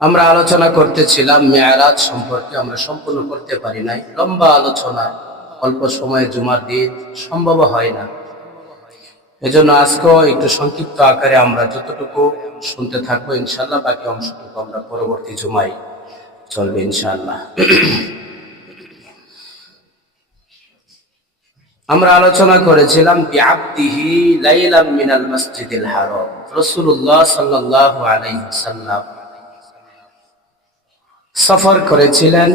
আমরা আলোচনা করতেছিলাম মেরাজ সম্পর্কে। আমরা সম্পূর্ণ করতে পারি নাই। লম্বা আলোচনা অল্প সময়ে জুমার দিন সম্ভব হয় না। এজন্য আজকেও একটু সংক্ষিপ্ত আকারে আমরা যতটুকু শুনতে থাকবো ইনশাল্লাহ, বাকি অংশটুকু আমরা পরবর্তী জুমায় চলবে ইনশাল্লাহ। আমরা আলোচনা করেছিলাম বিআবদিহি লাইলাম মিনাল মসজিদিল হারাম। রাসূলুল্লাহ সাল্লাল্লাহু আলাইহি ওয়াসাল্লাম সফর করেছিলেন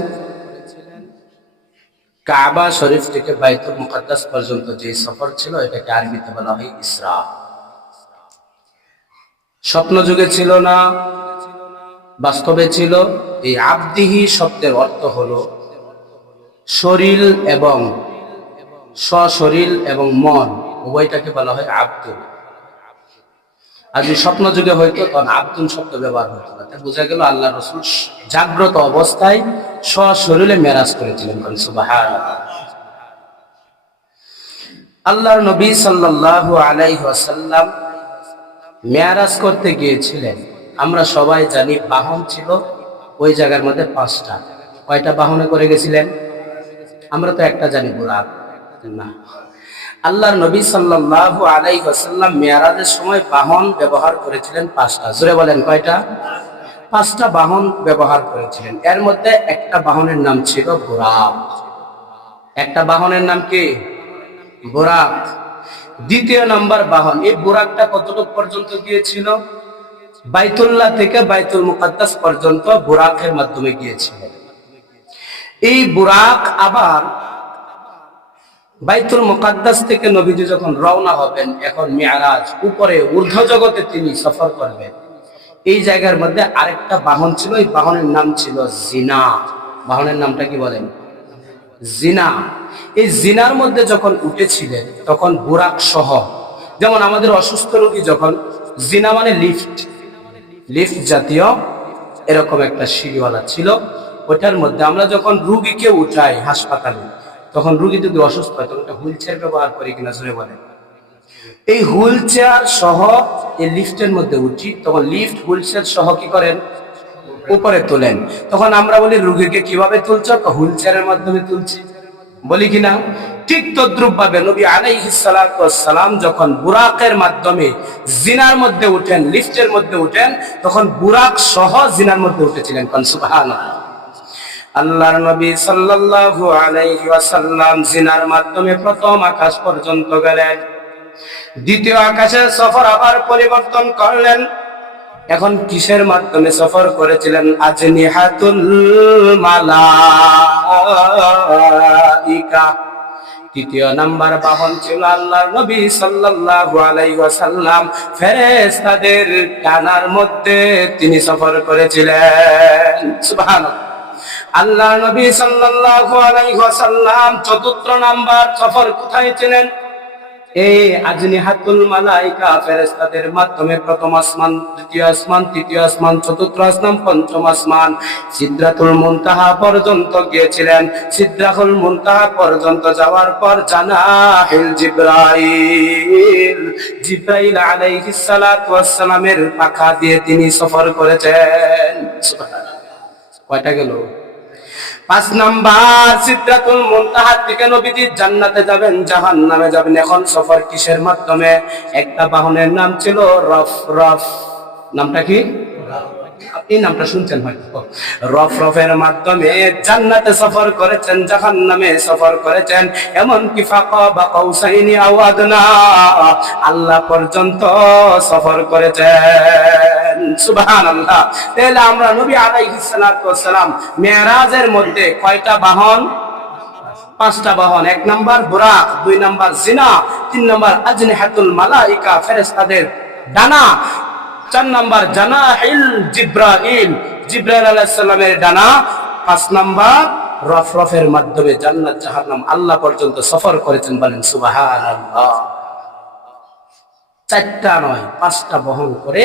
কাবা শরীফ থেকে বাইতুল মুকাদ্দাস পর্যন্ত। যে সফর ছিল এটাকে আরবিতে বলা হয় ইসরা। স্বপ্ন যুগে ছিল না, বাস্তবে ছিল। এই আবদিহি শব্দের অর্থ হলো শরীর এবং সশরীর এবং মন উভয়টাকে বলা হয় আব্দুল। আর যদি স্বপ্ন যুগে হইতো তখন আব্দুল শব্দ ব্যবহার হতো না। বোঝা গেল আল্লাহ রসুল জাগ্রত অবস্থায় সশরীরে মেরাজ করেছিলেন। সুবহানাল্লাহ। আল্লাহর নবী সাল্লাল্লাহু আলাইহি ওয়াসাল্লাম মেরাজ করতে গিয়েছিলেন। আমরা সবাই জানি বাহন ছিল ওই জায়গার মধ্যে 5টা। কয়টা বাহনে করে গেছিলেন? আমরা তো একটা জানি, বুরাক না। আল্লাহর নবী সাল্লাল্লাহু আলাইহি ওয়াসাল্লাম মেরাজের সময় বাহন ব্যবহার করেছিলেন 5টা। জোরে বলেন কয়টা? 5টা বাহন ব্যবহার করেছিলেন। এর মধ্যে একটা বাহনের নাম ছিল বুরাক। একটা বাহনের নাম কি? বুরাক। দ্বিতীয় নাম্বার বাহন, এই বুরাকটা কতটুকু পর্যন্ত গিয়েছিল? বাইতুল্লাহ থেকে বাইতুল মুকাদ্দাস পর্যন্ত বুরাকের মাধ্যমে গিয়েছিলেন। এই বুরাক আবার বাইতুল মুকাদ্দাস থেকে নবীজি যখন রওনা হবেন, এখন মিরাজ উপরে ঊর্ধ্ব জগতে তিনি সফর করবেন, এই জায়গার মধ্যে আরেকটা বাহন ছিল। এই বাহনের নাম ছিল জিনা। বাহনের নামটা কি বলেন? জিনা। এই জিনার মধ্যে যখন উঠেছিলেন তখন বুরাক সহ, যেমন আমাদের অসুস্থ রোগী যখন, জিনা মানে লিফট, লিফট জাতীয় এরকম একটা সিঁড়িওয়ালা ছিল। ওটার মধ্যে আমরা যখন রুগীকে উঠাই হাসপাতালে, তখন রুগী যদি অসুস্থ হয় তখন একটা হুইল চেয়ার ব্যবহার করি কিনা জোরে বলেন। এই হুইল চেয়ার সহ এই লিফটের মধ্যে উঠি, তখন লিফট হুইল চেয়ার সহ কি করেন? উপরে তোলেন। তখন আমরা বলি রুগীকে কিভাবে তুলছ? হুইল চেয়ারের মাধ্যমে তুলছি, বলি কিনা? ঠিক তদ্রুপ ভাবে নবী আলাইহিস সালাতু ওয়াস সালাম যখন বুরাকের মাধ্যমে জিনার মধ্যে উঠেন, লিফটের মধ্যে উঠেন, তখন বুরাক সহ জিনার মধ্যে উঠেছিলেন। সুবহানাল্লাহ। আল্লাহর নবী সাল্লাল্লাহু আলাইহি ওয়াসাল্লাম জিনার মাধ্যমে প্রথম আকাশ পর্যন্ত গেলেন। দ্বিতীয় আকাশের সফর আবার পরিবর্তন করলেন। এখন কিসের মাধ্যমে সফর করেছিলেন? আজনিহাতুল মালাইকা। তৃতীয় নাম্বার বাহন ছিল আল্লাহর নবী সাল্লাল্লাহু আলাইহি ওয়াসাল্লাম ফেরেশতাদের ডানার মধ্যে তিনি সফর করেছিলেন। সুবহানাল্লাহ। আল্লাহর নবী সাল্লাল্লাহু আলাইহি ওয়াসাল্লাম চতুর্থ নাম্বার সফর কোথায় ছিলেন? এই আজনিহাতুল মালাইকা ফেরেশতাদের মাধ্যমে প্রথম আসমান, দ্বিতীয় আসমান, তৃতীয় আসমান, চতুর্থ আসমান, পঞ্চম আসমান, সিদরাতুল মুনতাহা পর্যন্ত গিয়েছিলেন। সিদরাতুল মুনতাহা পর্যন্ত যাওয়ার পর জানাহিল জিবরাইল, জিবরাইল আলাইহিস সালাতু ওয়াস সালামের পাখা দিয়ে তিনি সফর করেছেন। সুবহানাল্লাহ। কয়টা গেল? 5 নাম্বার সিদরাতুল মুনতাহা থেকে নবীজি জান্নাতে যাবেন, জাহান্নামে যাবেন। এখন সফর কিসের মাধ্যমে? একটা বাহনের নাম ছিল রফরফ। নামটা কি? এই নামটা শুনছেন হয়তো। রফরফের মাধ্যমে জান্নাতে সফর করেছেন, জাহান্নামে সফর করেছেন। এমন কি ফাকা বা কাউসাইনি আও আদনা, আল্লাহ পর্যন্ত সফর করেছেন। সুবহানাল্লাহ। তাহলে আমরা নবী আলাইহিস সালাতু ওয়াস সালাম মেরাজের মধ্যে কয়টা বাহন? 5টা বাহন। 1 নাম্বার বুরাক, 2 নাম্বার জিনা, 3 নাম্বার আজনিহাতুল মালাইকা ফেরেশতাদের ডানা, 4 নাম্বার জানাহিল জিবরাইল, জিবরাইল আলাইহিস সালামের ডানা, 5 নাম্বার রফরফের মাধ্যমে জান্নাত জাহান্নাম আল্লাহ পর্যন্ত সফর করেছেন। বলেন সুবহানাল্লাহ। 4টা নয় 5টা বহন করে,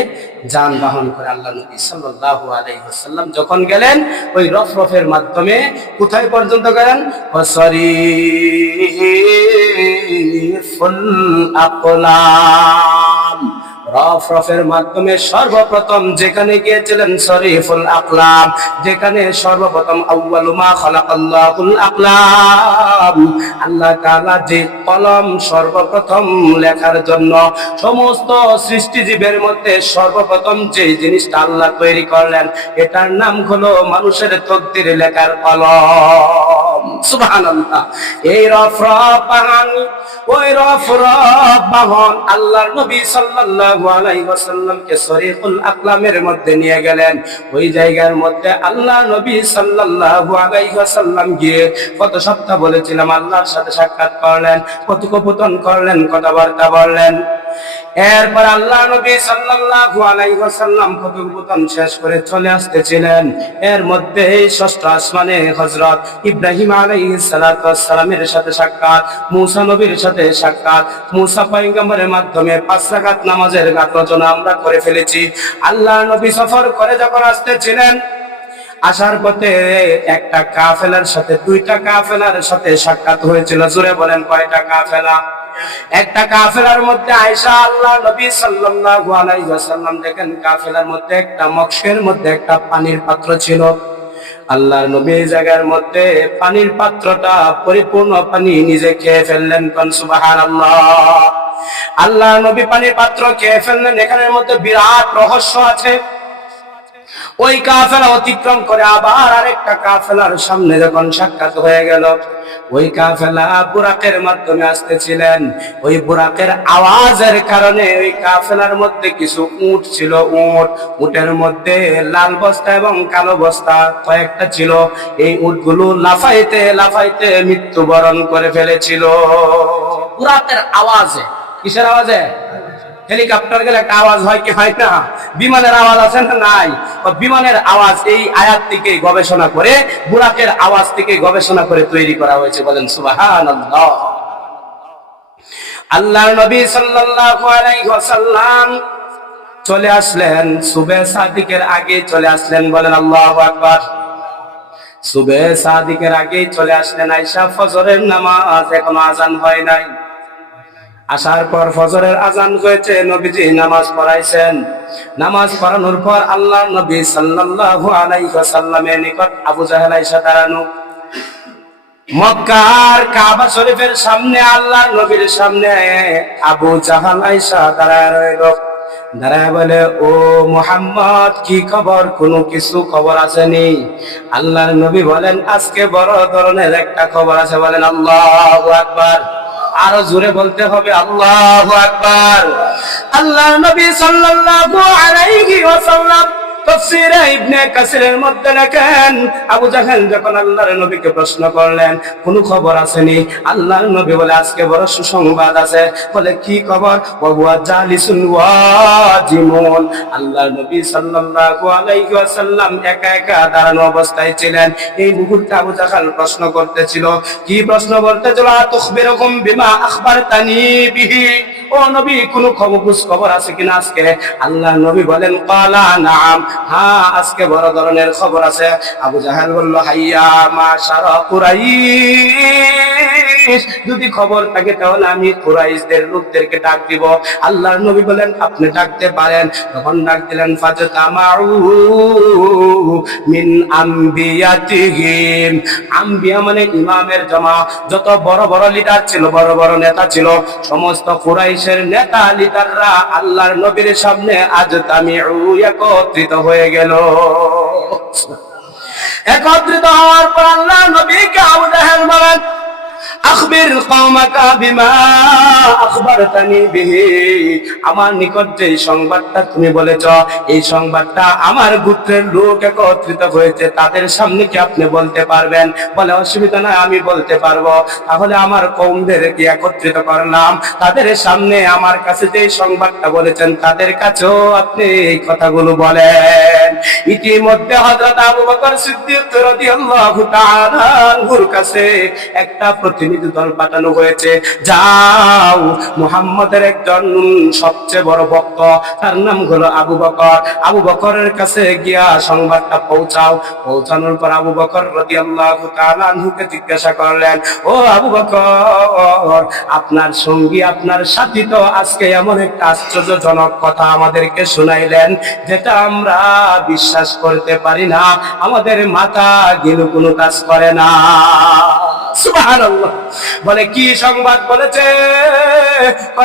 যানবাহন করে আল্লাহ নবী সাল্লাল্লাহু আলাইহি ওয়াসাল্লাম যখন গেলেন, ওই রফরফের মাধ্যমে কোথায় পর্যন্ত গেলেন? শরীফুল আকলাম। রফের মাধ্যমে সর্বপ্রথম যেখানে গিয়েছিলেন শরীফুল আকলাম, যেখানে সর্বপ্রথম আউয়ালু মা খালাকাল্লাহুল আকলাম, আল্লাহ তাআলা যে কলম সর্বপ্রথম লেখার জন্য সমস্ত সৃষ্টিজীবের মধ্যে সর্বপ্রথম যে জিনিসটা আল্লাহ তৈরি করলেন, এটার নাম হলো মানুষের তকদির লেখার কলম। সুবহানাল্লাহ। এই রফ বাহন, ওই রফ বাহন আল্লাহর নবী সাল্লাল্লাহু আলাইহি ওয়াসাল্লামকে শরীফুল আকলামের মধ্যে নিয়ে গেলেন। ওই জায়গার মধ্যে আল্লাহ নবী সাল্লাল্লাহু আলাইহি ওয়াসাল্লাম গিয়ে কত সপ্তাহ বলেছিলাম আল্লাহর সাথে সাক্ষাৎ করলেন, কথোপকথন করলেন, কথাবার্তা বললেন। এরপর আল্লাহ নবী সাল্লাল্লাহু আলাইহি ওয়াসাল্লাম কথোপকথন শেষ করে চলে আসতেছিলেন। এর মধ্যে ষষ্ঠ আসমানে হযরত ইব্রাহিম আলাইহিস সালাতু ওয়াস সালামের সাথে সাক্ষাৎ, মুসা নবীর সাথে সাক্ষাৎ। মুসা পয়গম্বরের মাধ্যমে 5 রাকাত নামাজের আলোচনা আমরা করে ফেলেছি। আল্লাহ নবী সফর করে যখন আসতেছিলেন, আসার পথে একটা কাফেলার সাথে, 2টা কাফেলার সাথে সাক্ষাৎ হয়েছিল। জোরে বলেন কয়টা কাফেলা? একটা কাফেলার মধ্যে আয়েশা আল্লাহ নবী সাল্লাল্লাহু আলাইহি ওয়াসাল্লাম দেখেন কাফেলার মধ্যে একটা মক্সের মধ্যে একটা পানির পাত্র ছিল। আল্লাহর নবী এই জায়গার মধ্যে পানির পাত্রটা পরিপূর্ণ পানি নিজে খেয়ে ফেললেন। কোন সুবহানাল্লাহ। আল্লাহর নবী পানির পাত্র খেয়ে ফেললেন। এখানের মধ্যে বিরাট রহস্য আছে। ওই কাফেলা অতিক্রম করে আবার আরেকটা কাফেলার সামনে যখন সাক্ষাৎ হয়ে গেল, ওই কাফেলা বুরাকের মাধ্যমে আসতেছিলেন। ওই বুরাকের আওয়াজের কারণে ওই কাফেলার মধ্যে কিছু উট ছিল। উটের মধ্যে লাল বস্তা এবং কালো বস্তা কয়েকটা ছিল। এই উটগুলো লাফাইতে লাফাইতে মৃত্যুবরণ করে ফেলেছিল বুরাকের আওয়াজে। কিসের আওয়াজে? হেলিকপ্টার গেলে একটা আওয়াজ হয় কি হয় না? বিমানের আওয়াজ আছে না নাই? বিমানের আওয়াজ এই আয়াত থেকে গবেষণা করে, বুরাকের আওয়াজ থেকে গবেষণা করে তৈরি করা হয়েছে। বলেন সুবহানাল্লাহ। আল্লাহর নবী সাল্লাল্লাহু আলাইহি ওয়াসাল্লাম চলে আসলেন, সুবহে সাদিকের আগে চলে আসলেন। বলেন আল্লাহু আকবার। সুবহে সাদিকের আগে চলে আসলেন। আয়েশা ফজরের নামাজ এখনো আজান হয় নাই। আসার পর ফজরের আজান হয়েছে, নবীজি নামাজ পড়াইছেন। নামাজ পড়ানোর পর আল্লাহর নবী সাল্লাল্লাহু আলাইহি ওয়াসাল্লামের নিকট আবু জাহেল আয়েশা দাঁড়ানো। মক্কার কাবা শরীফের সামনে আল্লাহর নবীর সামনে আবু জাহেল আয়েশা দাঁড়ায় রইল। দাঁড়ায় বলে, ও মুহাম্মদ, কি খবর? কোনো কিছু খবর আসেনি? আল্লাহর নবী বলেন, আজকে বড় ধরনের একটা খবর আছে। বলেন আল্লাহু আকবার। আরো জোরে বলতে হবে আল্লাহু আকবার। আল্লাহর নবী সাল্লাল্লাহু আলাইহি ওয়াসাল্লাম তাফসীরে ইবনে কাসিরের মধ্যে লেখেন, আবু জাহেল যখন আল্লাহর নবীকে প্রশ্ন করলেন কোন খবর আসেনি, আল্লাহর নবী বলে, আজকে বড় সুসংবাদ আছে। বলে, কি খবর? ওয়া জালিসুন ওয়াজিমুন। আল্লাহর নবী সাল্লাল্লাহু আলাইহি ওয়াসাল্লাম একা একা দাঁড়ানো অবস্থায় ছিলেন। এই মুহূর্তে আবু জাহেল প্রশ্ন করতেছিল। কি প্রশ্ন করতেছিল? তুখবিরুকুম বিমা আখবারতানি বিহি। ও নবী, কোন খবর আছে কিনা আজকে? আল্লাহর নবী বলেন, ক্বালা নাম, হ্যাঁ, আজকে বড় ধরনের খবর আছে। আবু জাহেল বলল, হাইয়া মাশারা কুরাইশ, যদি খবর থাকে তাহলে আমি কুরাইশদের লোকদেরকে ডাক দিব। আল্লাহর নবী বলেন, আপনি ডাকতে পারেন। তখন ডাক দিলেন, ফাজতামাউ মিন আম্বিয়াতিহিম। আম্বিয়া মানে ইমামের জমা। যত বড় বড় লিডার ছিল, বড় বড় নেতা ছিল, সমস্ত কুরাইশের নেতা লিডাররা আল্লাহর নবীর সামনে আজতামিউ, একত্রিত হয়ে গেল। একত্রিত হওয়ার পর আল্লাহ নবীকে আবু জাহেল বলেন, আখবির কওমাকা বিমা আখবারতানি বিহি। আমার নিকট যে সংবাদটা তুমি বলেছ, এই সংবাদটা আমার গোত্রের লোক একত্রিত হয়েছে, তাদের সামনে কি আপনি বলতে পারবেন? বলে, অসুবিধা নাই, আমি বলতে পারবো। তাহলে আমার কওমদেরকে একত্রিত করলাম, তাদের সামনে আমার কাছে যে সংবাদটা বলেছেন তাদের কাছেও আপনি এই কথাগুলো বলেন। ইতিমধ্যে হযরত আবু বকর সিদ্দিক রাদিয়াল্লাহু তাআলা আনহুর কাছে একটা প্রতিনিধি প্রতিনিধি দল পাঠানো হয়েছে, যাও মুহাম্মদের একজন সবচেয়ে বড় ভক্ত, তার নাম হলো আবু বকর, আবু বকরের কাছে গিয়া সংবাদটা পৌঁছাও। পৌঁছানোর পর আবু বকর রাদিয়াল্লাহু তাআলা আনহুকে জিজ্ঞাসা করলেন, ও আবু বকর, আপনার সঙ্গী আপনার সাথী তো আজকে এমন একটা আশ্চর্যজনক কথা আমাদেরকে শুনাইলেন যেটা আমরা বিশ্বাস করতে পারি না, আমাদের মাথা গেলু কোনো কাজ করে না। সুবহানাল্লাহ। বলে কি সংবাদ বলেছে?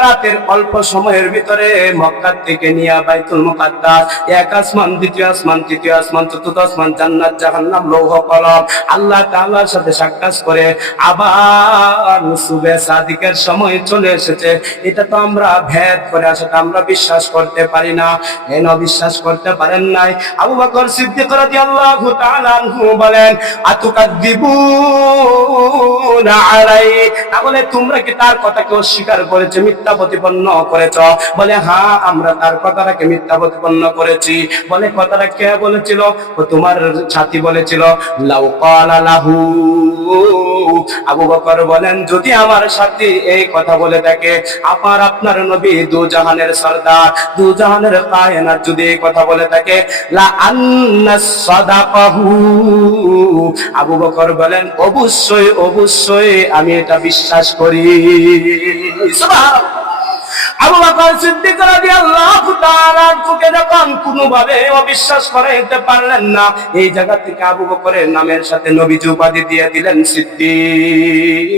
রাতের অল্প সময়ের ভিতরে মক্কা থেকে নিয়ে বাইতুল মুকাদ্দাস, এক আসমান, দ্বিতীয় আসমান, তৃতীয় আসমান, চতুর্থ আসমান, জান্নাত জাহান্নাম, লৌহ কলম, আল্লাহ তাআলার সাথে সাক্ষাৎ করে আবার সুবে সাদিকের সময় চলে এসেছে। এটা তো আমরা ভেদ করে আসলে আমরা বিশ্বাস করতে পারি না। কেন বিশ্বাস করতে পারেন নাই? আবু বকর সিদ্দিক রাদিয়াল্লাহু তাআলা আনহু বলেন, আতুকাদ্দিবুনা আলাই, তাহলে তোমরা কি তার কথাকে অস্বীকার করেছো, মিথ্যা প্রতিপন্ন করেছো? বলে হ্যাঁ, আমরা তার কথাটাকে মিথ্যা প্রতিপন্ন করেছি। বলে কথাটা কে বলেছিল? ও তোমার সাথী বলেছিল। লাউ ক্বালা লাহু, আবু বকর বলেন, যদি আমার সাথী এই কথা বলে থাকে, আপনার নবী দু জাহানের সরদার, দু জাহানের কায়নাত যদি এই কথা বলে থাকে, লা আন্না সাদাকাহু, আবু বকর বলেন অবশ্যই অবশ্যই আমি এটা বিশ্বাস করি। সুবহানাল্লাহ। আবু বকর সিদ্দিক রাদিয়াল্লাহু তাআলা আনহুকে যখন কোনোভাবে অবিশ্বাস করাইতে পারলেন না, এই জায়গা থেকে আবু বকরের নামের সাথে নবীজি উপাধি দিয়ে দিলেন সিদ্দিক।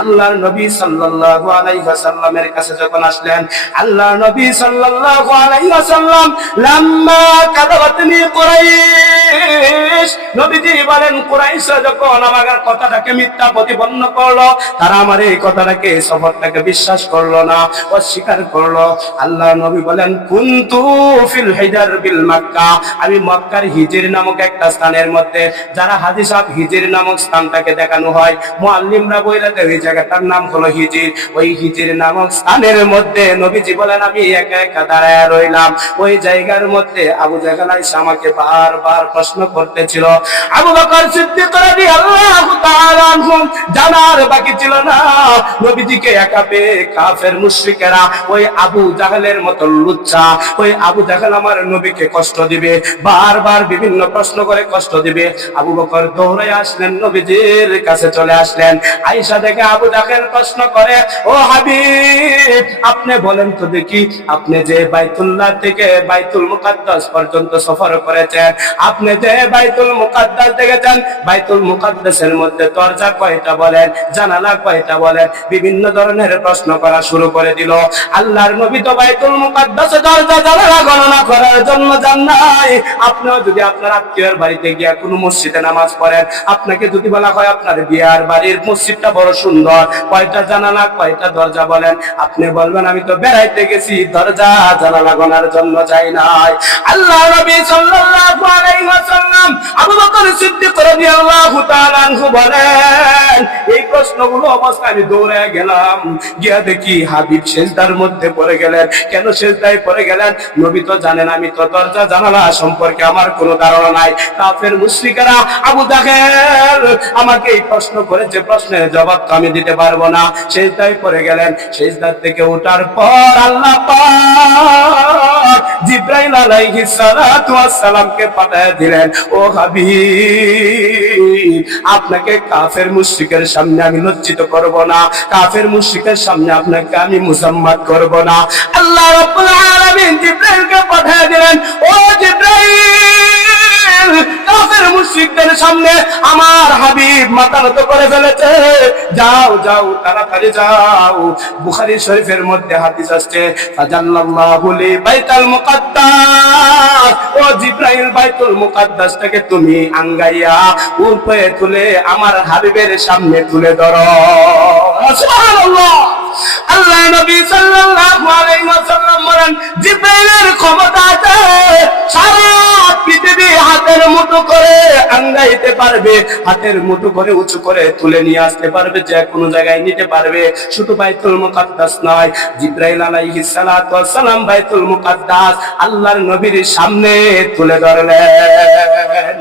আল্লাহর নবী সাল্লাল্লাহু আলাইহি ওয়াসাল্লামের কাছে যখন আসলেন, আল্লাহর নবী সাল্লাল্লাহু আলাইহি ওয়াসাল্লাম, লাম্মা কাযাবাতনি কুরাইশ, নবীজি বলেন কুরাইশরা যখন আমার কথাটাকে মিথ্যা প্রতিপন্ন করলো, তারা আমার এই কথাটাকে, সফরটাকে বিশ্বাস করলো না, অস্বীকার করলো। আল্লাহ নবী বলেন, কুনতু ফিল হিজার বিল মক্কা, আমি মক্কার হিজির নামক একটা স্থানের মধ্যে, যারা হাদিস সাহেব হিজির নামক স্থানটাকে দেখানো হয়, মুআল্লিমরা বইলা দেয় ওই জায়গাটার নাম হলো হিজির। ওই হিজির নামক স্থানের মধ্যে নবীজি বলেন আমি একা একা দাঁড়ায় রইলাম। ওই জায়গার মধ্যে আবু জাহল এসে আমাকে বারবার প্রশ্ন করতেছিল। আবু বকর সিদ্দিক রাদিয়াল্লাহু তাআলা আনহু জানার বাকি ছিল না, নবীজিকে একা পেয়ে কাফের মুশরিকেরা, ওই আবু জাহেলের মতো লুচ্চা, ওই আবু জাহেল আমার নবীকে কষ্ট দিবে, বারবার বিভিন্ন প্রশ্ন করে কষ্ট দিবে। আবু বকর দৌড়ে আসলেন, নবীজির কাছে চলে আসলেন। আয়েশা দেখে আবু জাহেল প্রশ্ন করে, ও হাবিব, আপনি বলেন তো দেখি, আপনি যে বাইতুল্লাহ থেকে বাইতুল মুকাদ্দাস পর্যন্ত সফর করেছেন, আপনি যে বাইতুল মুকাদ্দাস দেখেছেন, বাইতুল মুকাদ্দাসের মধ্যে দরজা কয়টা বলেন, জানালা কয়টা বলেন, বিভিন্ন ধরনের প্রশ্ন করা শুরু করে দিল। আল্লাহর নবী তো বাইতুল মুকাদ্দাসে দরজা জানালা গণনা করার জন্য যান নাই। আপনিও যদি আপনার আত্মীয়ের বাড়িতে গিয়ে কোনো মসজিদে নামাজ পড়েন, আপনাকে যদি বলা হয় আপনার বিয়ার বাড়ির মসজিদটা বড় সুন্দর, কয়টা জানালা কয়টা দরজা বলেন, আপনি বলবেন আমি তো বেড়াইতে গেছি, দরজা জানালা গণার জন্য যাই নাই। আল্লাহ নবী সাল্লাল্লাহু আলাইহি ওয়াসাল্লাম আবু বকর সিদ্দিক রাদিয়াল্লাহু তাআলা আনহু বলেন, এই প্রশ্নগুলো অবস্থায় আমি দৌড়ে গেলাম, গিয়া দেখি হাবিব সেজদার মধ্যে পড়ে গেলেন। কেন সেজদায় পড়ে গেলেন? নবী তো জানেন আমি তো দরজা জানালা সম্পর্কে আমার কোনো ধারণা নাই। কাফের মুশরিকেরা আবু জাহেল আমাকে এই প্রশ্ন করেছে, প্রশ্নের জবাব তো আমি দিতে পারবো না। সেজদায় পড়ে গেলেন। সেজদার থেকে ওঠার পর আল্লাহ পাক জিবরাইল আলাইহিস সালাতু ওয়াস সালামকে পাঠিয়ে দিলেন, ও হাবিব, আপনাকে কাফের মুশরিকের সামনে আমি লজ্জিত করব না, কাফের মুশরিকের সামনে আপনাকে আমি মুসাম্মাত করব না। আল্লাহ রাব্বুল আলামিন জিবরাইলকে পাঠিয়ে দিলেন, ও জিবরাইল, কাফের মুশরিকদের সামনে আমার হাবিব মাথা নত করে ফেলেছে, যাও যাও তাড়াতাড়ি যাও। বুখারী শরীফের মধ্যে হাদিস আছে, ফাজাল্লাল্লাহু লি বাইতুল মুকাদ্দাস, ও জিবরাইল বাইতুল মুকাদ্দাসটাকে তুমি আঙ্গাইয়া উপরে তুলে আমার হাবিবের সামনে তুলে ধরো। সুবহানাল্লাহ। আল্লাহ নবী সাল্লাল্লাহু আলাইহি ওয়াসাল্লাম বলেন, জিবরাইলের ক্ষমতা আছে, সারা পৃথিবী হাতের মুঠো করে আঙ্গাইতে পারবে, হাতের মুঠো করে উঁচু করে তুলে নিয়ে আসতে পারবে, যে কোনো জায়গায় নিতে পারবে। শুধু বাইতুল মুকাদ্দাস নয়, জিবরাইল আলাইহিস সালাতু ওয়াস সালাম বাইতুল মুকাদ্দাস আল্লাহর নবীর সামনে তুলে ধরলেন।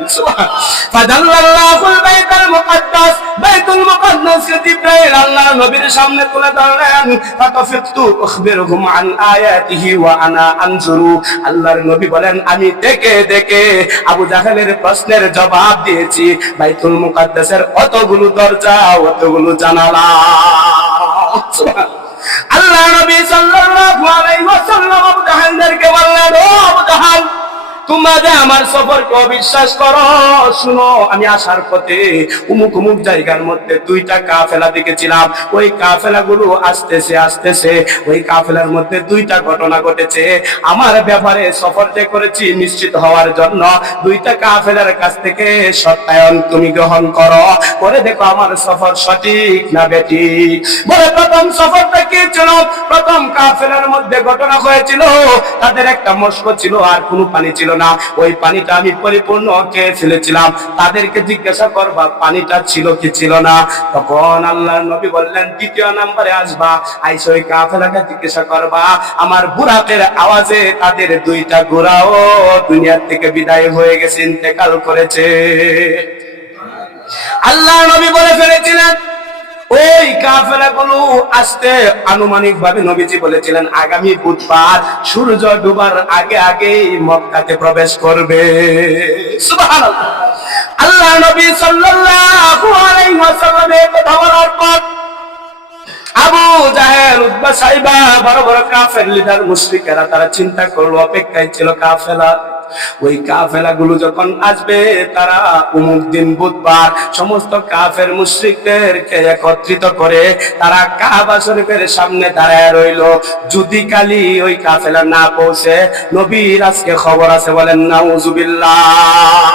ফাদাল্লাল্লাহুল বাইতুল মুকাদ্দাস, বাইতুল মুকাদ্দাসকে জিবরাইল আল্লাহর নবীর সামনে তুলে ধরলেন। ফাতাফিকতু উখবিরুহুম আন আয়াতিহি ওয়া আনা আনজুরু। আল্লাহর নবী বলেন, আমি দেখে দেখে আবু জাহেলের প্রশ্নের জবাব দিয়েছি। বাইতুল মুকাদ্দাসের অতগুলো দরজা, অতগুলো জানালা। আল্লাহ নবী সাল্লাল্লাহু আলাইহি ওয়াসাল্লাম আবু জাহেলকে বললেন, ও আবু জাহেল, তোমরা যে আমার সফরকে অবিশ্বাস করো, শুনো, আমি আসার পথে উমুক উমুক জায়গার মধ্যে দুইটা কাফেলা দেখেছিলাম। ওই কাফেলাগুলো আসতেছে আসতেছে, ওই কাফেলার মধ্যে দুইটা ঘটনা ঘটেছে। আমার ব্যাপারে সফর যে করেছি নিশ্চিত হওয়ার জন্য দুইটা কাফেলার কাছ থেকে সত্যায়ন তুমি গ্রহণ করো, করে দেখো আমার সফর সঠিক না বেঠিক। বলে প্রথম সফরটা কি ছিল? প্রথম কাফেলার মধ্যে ঘটনা হয়েছিল, তাদের একটা মস্ক ছিল আর কোনো পানি ছিল না। ওই পানিটা আমি পরিপূর্ণ খেয়ে ফেলেছিলাম। তাদেরকে জিজ্ঞাসা করবা পানিটা ছিল কি ছিল না। তখন আল্লাহর নবী বললেন, দ্বিতীয় নম্বরে আসবা, আইসা ওই কাফেলাকে জিজ্ঞাসা করবা আমার বুরাকের আওয়াজে তাদের দুইটা ঘোড়াও দুনিয়ার থেকে বিদায় হয়ে গেছে, ইন্তেকাল করেছে। আল্লাহর নবী বলে ফেলেছিলেন ওই কাফেলাগুলো আসতে আনুমানিক ভাবে নবীজি বলেছিলেন আগামী বুধবার সূর্য ডুবার আগে আগেই মক্কাতে প্রবেশ করবে। সুবহানাল্লাহ। আল্লাহ নবী সাল্লাল্লাহু আলাইহি ওয়াসাল্লাম এই কথা বলার পর আবু জাহেল, উতবা, সাইবা, বড় বড় কাফের লিডার মুশরিকেরা তারা চিন্তা করলো, অপেক্ষায় ছিল কাফেলা। ওই কাফেলাগুলো যখন আসবে তারা অমুক দিন বুধবার সমস্ত কাফের মুশরিকদেরকে একত্রিত করে তারা কাবা শরীফের সামনে দাঁড়ায় রইল। যদি কালি ওই কাফেলা না পৌঁছে, নবীর আজকে খবর আছে, বলেন নাউজুবিল্লাহ।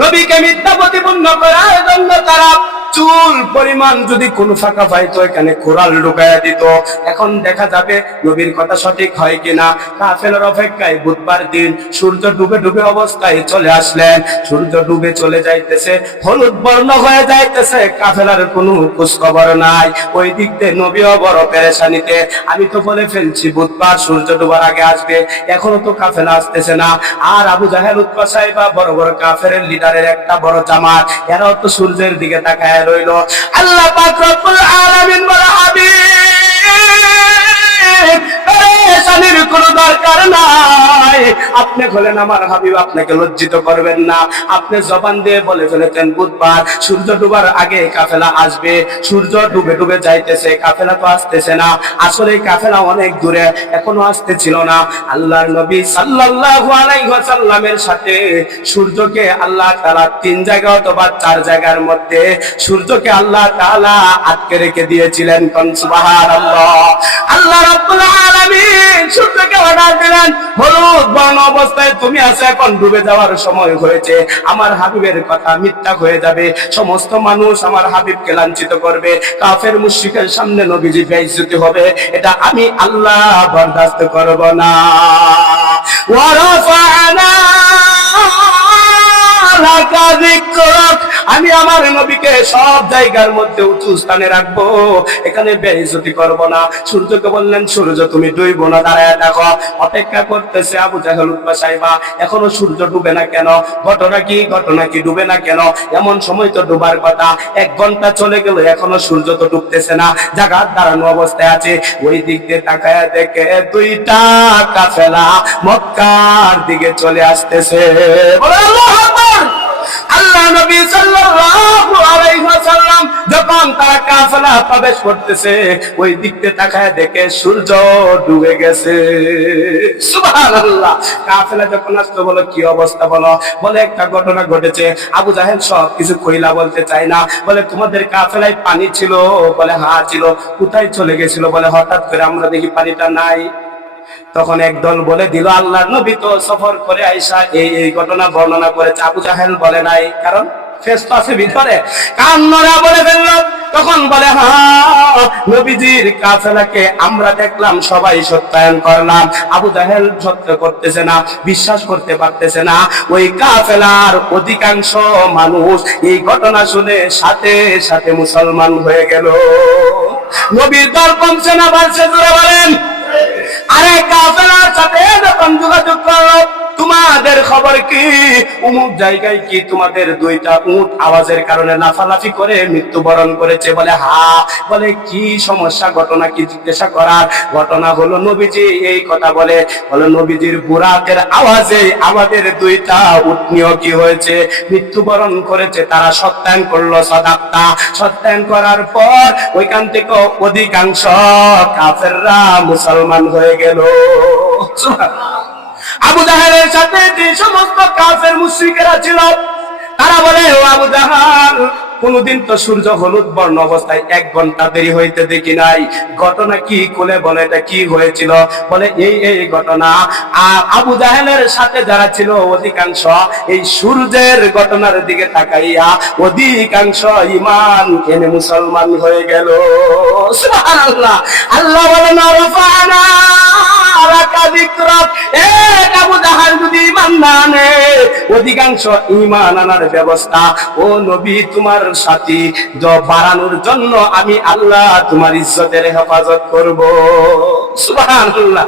নবীকে মিথ্যা প্রতিপন্ন করার জন্য তারা চুল পরিমাণ যদি কোন ফাঁকা পাইতো এখানে কোরাল ঢুকাইয়া দিত। এখন দেখা যাবে নবীর কথা সঠিক হয় কিনা। কাফেলার অপেক্ষায় বুধবার দিন সূর্য ডুবে ডুবে অবস্থায় চলে আসলেন। সূর্য ডুবে চলে যাইতেছে, হলুদ বর্ণ হয়ে যাইতেছে, কাফেলার কোনো খোঁজ খবর নাই। ওই দিক দিয়ে নবীও বড় পেরেশানিতে। আমি তো বলে ফেলছি বুধবার সূর্য ডুবার আগে আসবে, এখনো তো কাফেলা আসতেছে না। আর আবু জাহেল, উতবা, সাইবা, বড় বড় কাফের লিডারের একটা বড় জামাত, এরাও তো সূর্যের দিকে তাকায় রইল। আল্লাহ পাক রব্বুল আলামিন বলে, হাবিব, পেরেশানির কোনো দরকার নাই। আপনি হলেন আমার হাবিব, আপনাকে লজ্জিত করবেন না। আপনি জবান দিয়ে বলে ফেলেছেন বুধবার সূর্য ডুবার আগে কাফেলা আসবে। সূর্য ডুবে ডুবে যাইতেছে, কাফেলা তো আসতেছে না। আসলে কাফেলা অনেক দূরে, এখনো আসতেছিল না। আল্লাহর নবী সাল্লাল্লাহু আলাইহি ওয়াসাল্লামের সাথে সূর্যকে আল্লাহ তাআলা 3 জায়গা অথবা 4 জায়গার মধ্যে সূর্যকে আল্লাহ তাআলা আটকে রেখে দিয়েছিলেন। কোন সুবহানাল্লাহ। আল্লাহ রাব্বুল আলামিন সূর্যকে অর্ডার দিলেন, হলুদ বর্ণ অবস্থায় তুমি আছো, এখন ডুবে যাওয়ার সময় হয়েছে। আমার হাবিবের কথা মিথ্যা হয়ে যাবে, সমস্ত মানুষ আমার হাবিবকে লাঞ্ছিত করবে, কাফের মুশরিকের সামনে নবীজি বেইজ্জতি হবে, এটা আমি আল্লাহ বরদাস্ত করব না। ওয়া রাফা'না লাকা যিকরাক, আমি আমার নবীকে সব জায়গার মধ্যে উঁচু স্থানে রাখবো, এখানে বেইজ্জতি করব না। সূর্যকে বললেন, সূর্য তুমি ডুবো না, দাঁড়ায় দেখো। অপেক্ষা করতেছে আবু জাহেল, উতবা, সাইবা, এখনো সূর্য ডুবে না কেন? ঘটনা কি ডুবে না কেন? এমন সময় তো ডুবার কথা। 1 ঘন্টা চলে গেল, এখনো সূর্য তো ডুবতেছে না, জায়গায় দাঁড়ানো অবস্থায় আছে। ওই দিক দিয়ে তাকায় দেখে 2টা কাফেলা মক্কার দিকে চলে আসতেছে। বলে আল্লাহু আকবার। আল্লাহ নবী সাল্লাল্লাহু আলাইহি ওয়াসাল্লাম যখন তারা কাফেলা প্রবেশ করতেছে, ওই দিকতে তাকায় দেখে সূর্য ডুবে গেছে। সুবহানাল্লাহ। কাফেলা যখন আসতো, বলো কি অবস্থা বলো? বলে একটা ঘটনা ঘটেছে। আবু জাহেল সব কিছু কইলা বলতে চায় না। বলে তোমাদের কাফেলায় পানি ছিল? বলে হ্যাঁ ছিল। কোথায় চলে গেছিল? বলে হঠাৎ করে আমরা দেখি পানিটা নাই। তখন একদল বলে দিল, আল্লাহর নবী তো সফর করে আয়েশা এই ঘটনা বর্ণনা করেছে, আবু জাহেল বলে নাই, কারণ ফেরেশতা আছে ভিতরে। কান্নারা বলে ফেলল। তখন বলে হ্যাঁ, নবীজির কাফেলাকে আমরা দেখলাম, সবাই সত্যায়ন করলাম, আবু জাহেল সত্য করতেছে না, বিশ্বাস করতে পারতেছে না। ওই কাফেলার অধিকাংশ মানুষ এই ঘটনা শুনে সাথে সাথে মুসলমান হয়ে গেল। নবীর দল কমছে না বাড়ছে? জোরে বলেন। আরে কাফেলার সাথে যখন যোগাযোগ করলো, তোমাদের খবর কি? অমুক জায়গায় কি তোমাদের দুইটা উট আওয়াজের কারণে লাফালাফি করে মৃত্যুবরণ করেছে? বলে হ্যাঁ। বলে কি সমস্যা, ঘটনা কি জিজ্ঞাসা করার? ঘটনা হলো নবীজি এই কথা বলে নবীজির বুরাকের আওয়াজে আমাদের দুইটা উট নিয়ে কি হয়েছে, মৃত্যুবরণ করেছে। তারা সত্যায়ন করলো, সাদাক্তা সত্যায়ন করার পর ওইখান থেকে অধিকাংশ কাফেররা মুসলমান হয়ে গেল। আবু জাহেলের সাথে যে সমস্ত কাফের মুশরিকেরা ছিল তারা বলে, ও আবু জাহাল, কোনদিন তো সূর্য হলুদ বর্ণ অবস্থায় 1 ঘন্টা দেরি হইতে দেখি নাই। ঘটনা কি খুলে বলে, এটা কি হয়েছিল? বলে এই ঘটনা। আর আবু জাহেলের সাথে যারা ছিল অধিকাংশ এই সূর্যের ঘটনার দিকে তাকাইয়া অধিকাংশ ঈমান এনে মুসলমান হয়ে গেল। সুবহানাল্লাহ। আল্লাহ বলেন রাফানা লাকা যিকরাক। আবু জাহাল যদি ঈমান না আনে, অধিকাংশ ঈমান আনার ব্যবস্থা ও নবী তোমার সাথী বাড়ানোর জন্য আমি আল্লাহ তোমার ইজ্জতের হেফাজত করব। সুবহানাল্লাহ।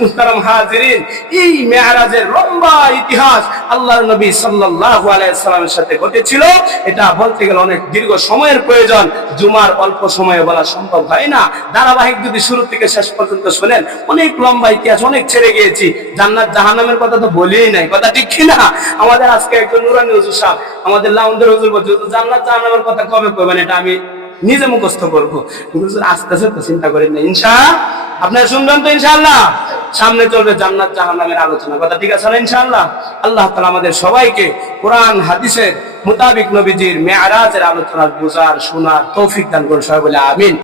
মুহতারাম হাজিরিন, এই মেরাজের লম্বা ইতিহাস আল্লাহর নবী সাল্লাল্লাহু আলাইহি সাল্লামের সাথে ঘটেছিল। এটা বলতে গেলে অনেক দীর্ঘ সময়ের প্রয়োজন, জুমার অল্প সময়ে বলা সম্ভব হয় না। ধারাবাহিক যদি শুরু থেকে শেষ পর্যন্ত শুনেন, অনেক লম্বা ইতিহাস, অনেক ছেড়ে গিয়েছি। জান্নাত জাহান্নামের কথা তো বলেই নাই, কথা ঠিক কি না? আমাদের আজকে একজন নুরানি হুজুর সাহেব, আমাদের লাউন্দের হুজুর বলছে জান্নাত জাহান্নামের কথা কবে কইবেন, এটা আমি নিজে মুখস্থ করবো। আস্তে আস্তে তো চিন্তা করেন না, ইনশাআল্লাহ আপনারা শুনবেন তো ইনশাআল্লাহ। সামনে চলবে জান্নাত জাহান্নামের আলোচনা, কথা ঠিক আছে না ইনশাআল্লাহ? আল্লাহ তাআলা আমাদের সবাইকে কোরআন হাদিসের মোতাবিক নবীজির মেরাজের আলোচনা বুঝার শোনার তৌফিক দান করুন, সবাই বলে আমিন।